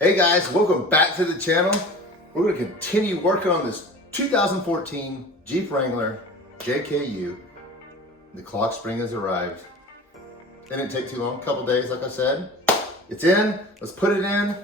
Hey guys, welcome back to the channel. We're going to continue working on this 2014 Jeep Wrangler JKU. The clock spring has arrived. Didn't take too long, a couple days like I said. It's in, let's put it in.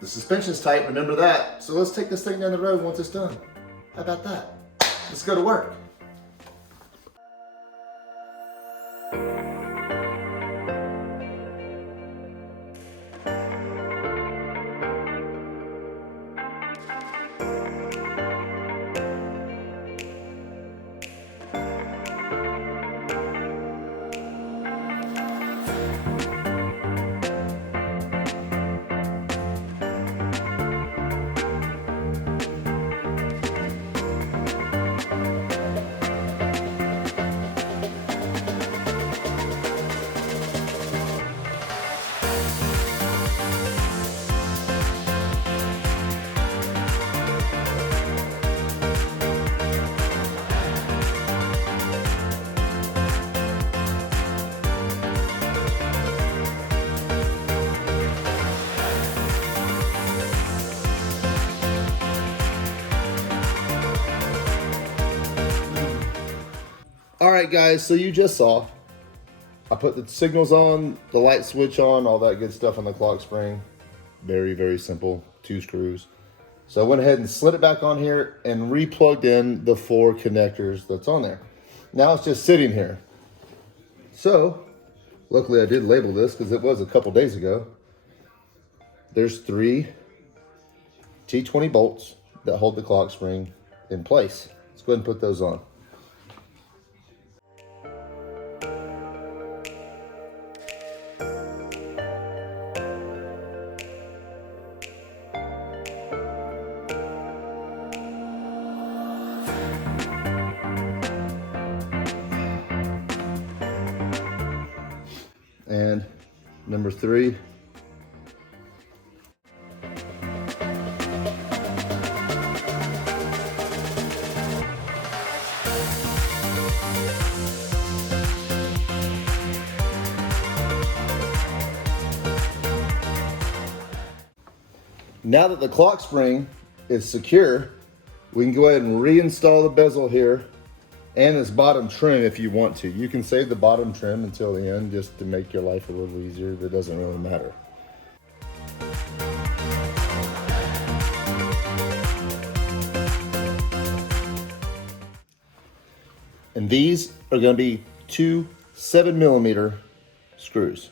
The suspension's tight, remember that. So let's take this thing down the road once it's done. How about that? Let's go to work. All right guys, so you just saw, I put the signals on, the light switch on, all that good stuff on the clock spring. Very, very simple, 2 screws. So I went ahead and slid it back on here and re-plugged in the 4 connectors that's on there. Now it's just sitting here. So, luckily I did label this because it was a couple days ago. There's 3 T20 bolts that hold the clock spring in place. Let's go ahead and put those on. And number 3. Now that the clock spring is secure, we can go ahead and reinstall the bezel here and this bottom trim if you want to. You can save the bottom trim until the end just to make your life a little easier, but it doesn't really matter. And these are going to be 2 7mm screws.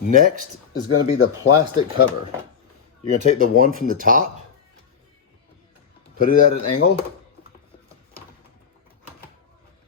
Next is going to be the plastic cover. You're going to take the one from the top, put it at an angle,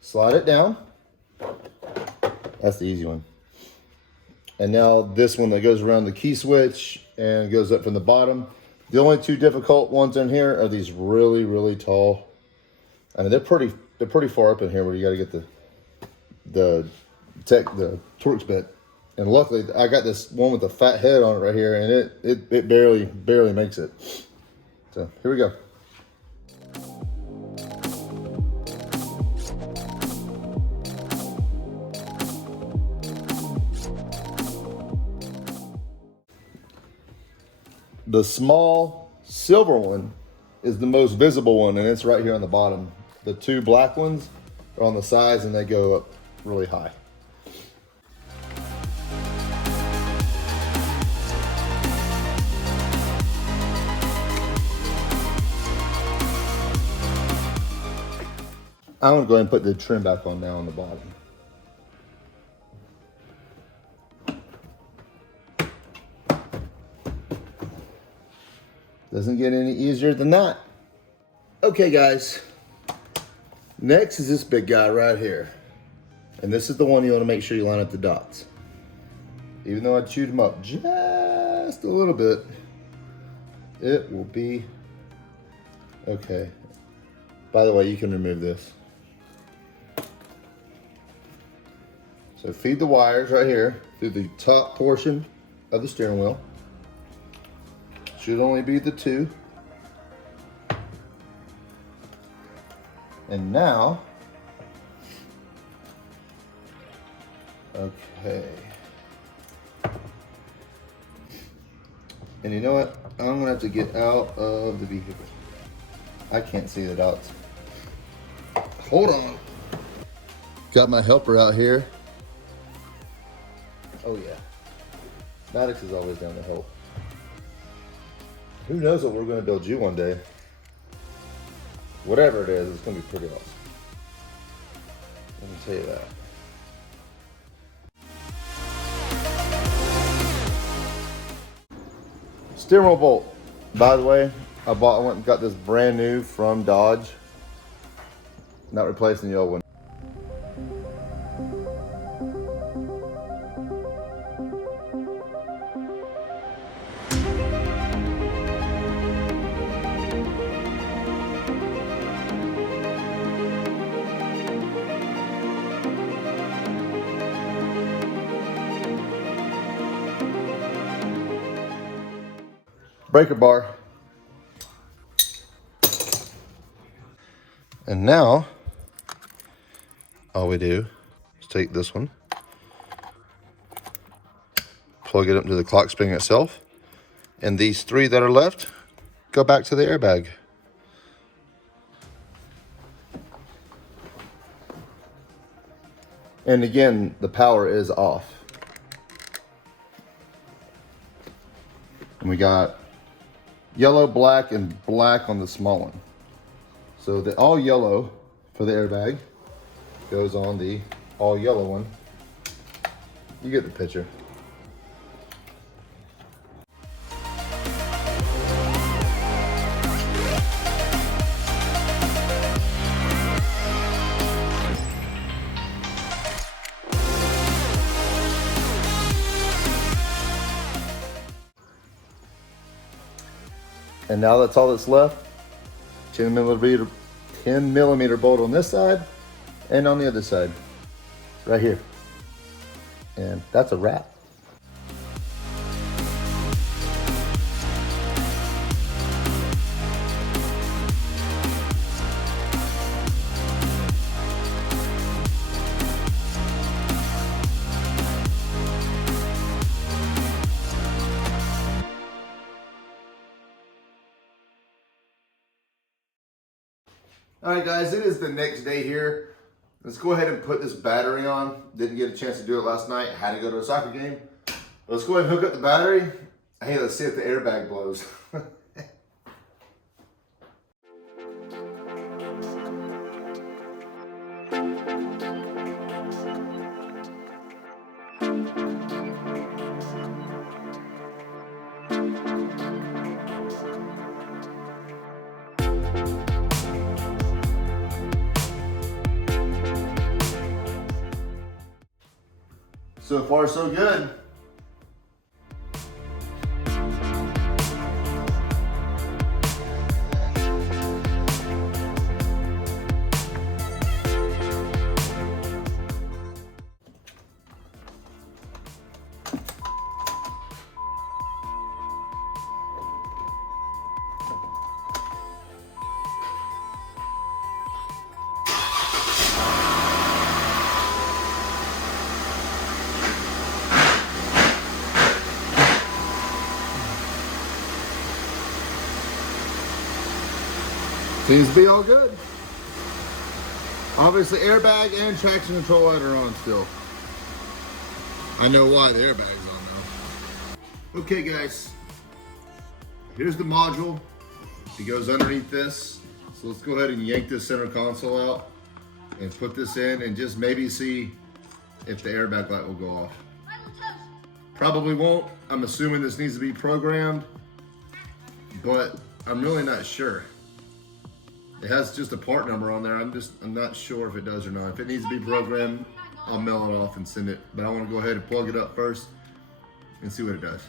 slide it down. That's the easy one. And now this one that goes around the key switch and goes up from the bottom. The only 2 difficult ones in here are these really, really tall. I mean, they're pretty far up in here where you got to get the Torx bit. And luckily, I got this one with a fat head on it right here, and it barely makes it. So here we go. The small silver one is the most visible one, and it's right here on the bottom. The 2 black ones are on the sides, and they go up really high. I'm going to go ahead and put the trim back on now on the bottom. Doesn't get any easier than that. Okay guys, next is this big guy right here. And this is the one you want to make sure you line up the dots. Even though I chewed them up just a little bit, it will be okay. By the way, you can remove this. So feed the wires right here through the top portion of the steering wheel. Should only be the 2. And now, okay. And you know what? I'm gonna have to get out of the vehicle. I can't see the dots. Hold on. Got my helper out here. Oh yeah. Maddox is always down to help. Who knows what we're gonna build you one day. Whatever it is, it's gonna be pretty awesome. Let me tell you that. Steering wheel bolt. By the way, I went and got this brand new from Dodge. Not replacing the old one. Breaker bar. And now, all we do is take this one, plug it up into the clock spring itself, and these three that are left go back to the airbag. And again, the power is off. And we got yellow, black, and black on the small one. So the all yellow for the airbag goes on the all yellow one. You get the picture. And now that's all that's left. 10 millimeter bolt on this side and on the other side, right here. And that's a wrap. All right, guys, it is the next day here. Let's go ahead and put this battery on. Didn't get a chance to do it last night. Had to go to a soccer game. Let's go ahead and hook up the battery. Hey, let's see if the airbag blows. So far, so good. Seems to be all good. Obviously, airbag and traction control light are on still. I know why the airbag's on now. Okay, guys. Here's the module. It goes underneath this. So let's go ahead and yank this center console out and put this in and just maybe see if the airbag light will go off. Probably won't. I'm assuming this needs to be programmed, but I'm really not sure. It has just a part number on there. I'm not sure if it does or not. If it needs to be programmed, I'll mail it off and send it. But I want to go ahead and plug it up first and see what it does.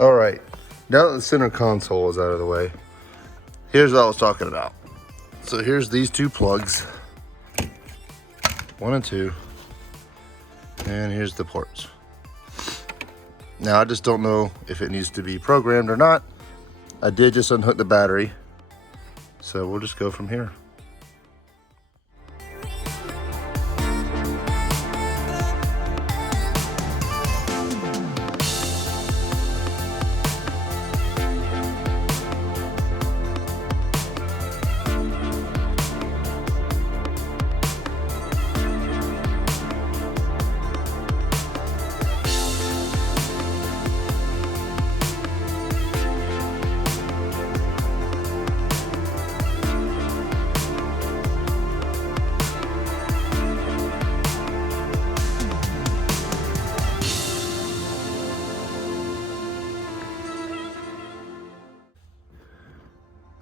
All right, now that the center console is out of the way, here's what I was talking about. So here's these two plugs, 1 and 2, and here's the ports. Now I just don't know if it needs to be programmed or not. I did just unhook the battery, so we'll just go from here.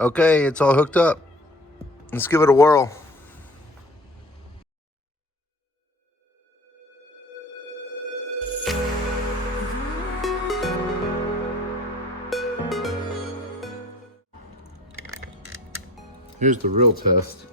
Okay, it's all hooked up. Let's give it a whirl. Here's the real test.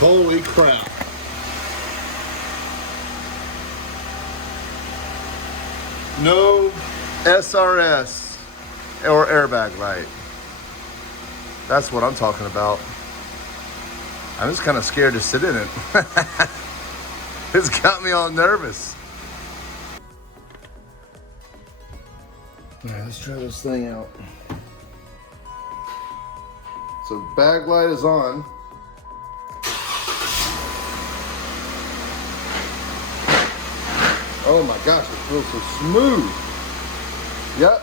Holy crap. No SRS or airbag light. That's what I'm talking about. I'm just kind of scared to sit in it. It's got me all nervous. All right, let's try this thing out. So bag light is on. Oh my gosh, it feels so smooth. Yep.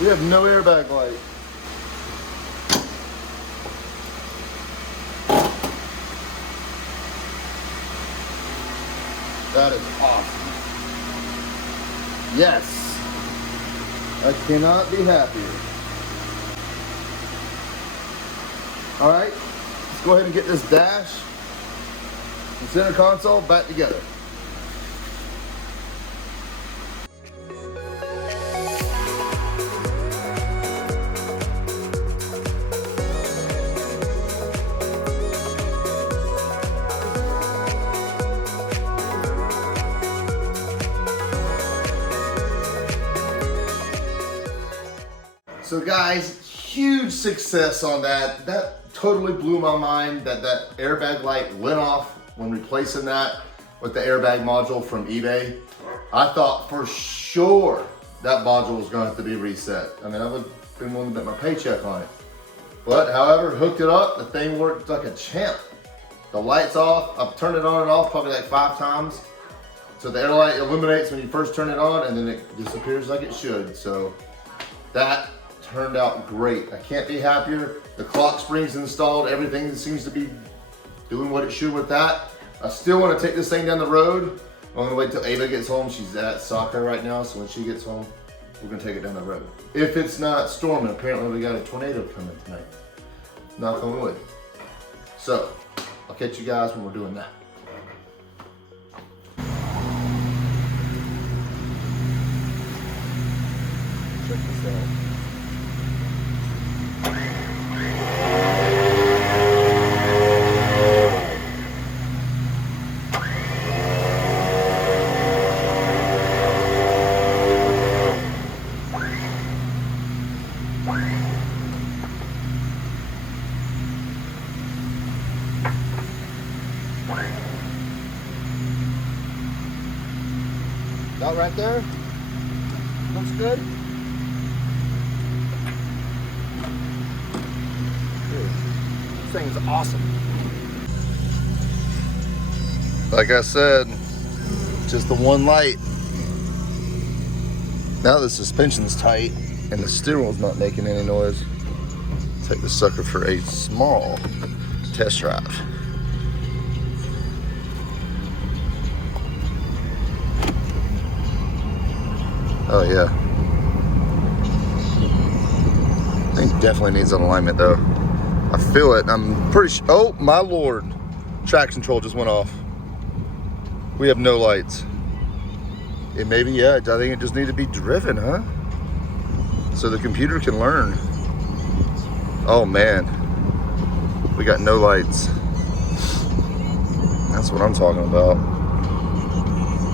We have no airbag light. That is awesome. Yes. I cannot be happier. All right, let's go ahead and get this dash and center console back together. So guys, huge success on that. That totally blew my mind that that airbag light went off when replacing that with the airbag module from eBay. I thought for sure that module was going to have to be reset. I mean, I would have been willing to bet my paycheck on it. But however, hooked it up, the thing worked like a champ. The light's off, I've turned it on and off probably like 5 times. So the air light illuminates when you first turn it on and then it disappears like it should. So that turned out great. I can't be happier. The clock spring's installed. Everything seems to be doing what it should with that. I still want to take this thing down the road. I'm gonna wait till Ava gets home. She's at soccer right now, so when she gets home, we're gonna take it down the road. If it's not storming, apparently we got a tornado coming tonight. Knock on wood. So, I'll catch you guys when we're doing that. Check this out. That right there looks good. This thing's awesome. Like I said, just the one light. Now the suspension's tight and the steering wheel's not making any noise. Take the sucker for a small test drive. Oh yeah. I think definitely needs an alignment though. I feel it. I'm pretty sure. Oh my Lord. Traction control just went off. We have no lights. It maybe, yeah, I think it just needs to be driven, huh? So the computer can learn. Oh man. We got no lights. That's what I'm talking about.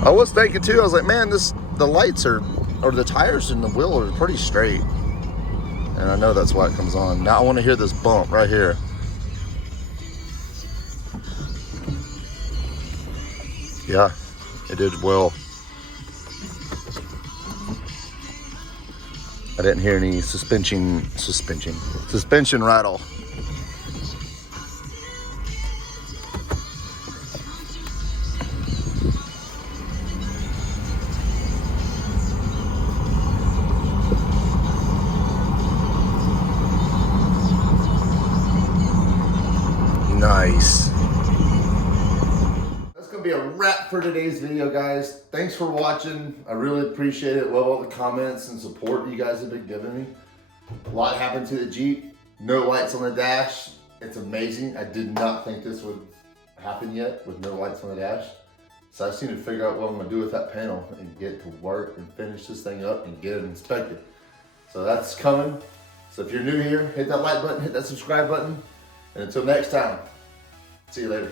I was thinking too, I was like, man, the lights are, or the tires and the wheel are pretty straight. And I know that's why it comes on. Now I want to hear this bump right here. Yeah, it did well. I didn't hear any suspension rattle. Nice. That's gonna be a wrap for today's video, guys. Thanks for watching. I really appreciate it. Love all the comments and support you guys have been giving me. A lot happened to the Jeep. No lights on the dash. It's amazing. I did not think this would happen yet with no lights on the dash. So I just need to figure out what I'm gonna do with that panel and get to work and finish this thing up and get it inspected. So that's coming. So if you're new here, hit that like button, hit that subscribe button. And until next time, see you later.